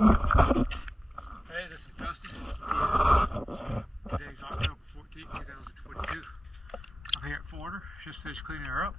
Hey, this is Dusty. Today's October 14th, 2022. I'm here at Forder, just finished cleaning her up.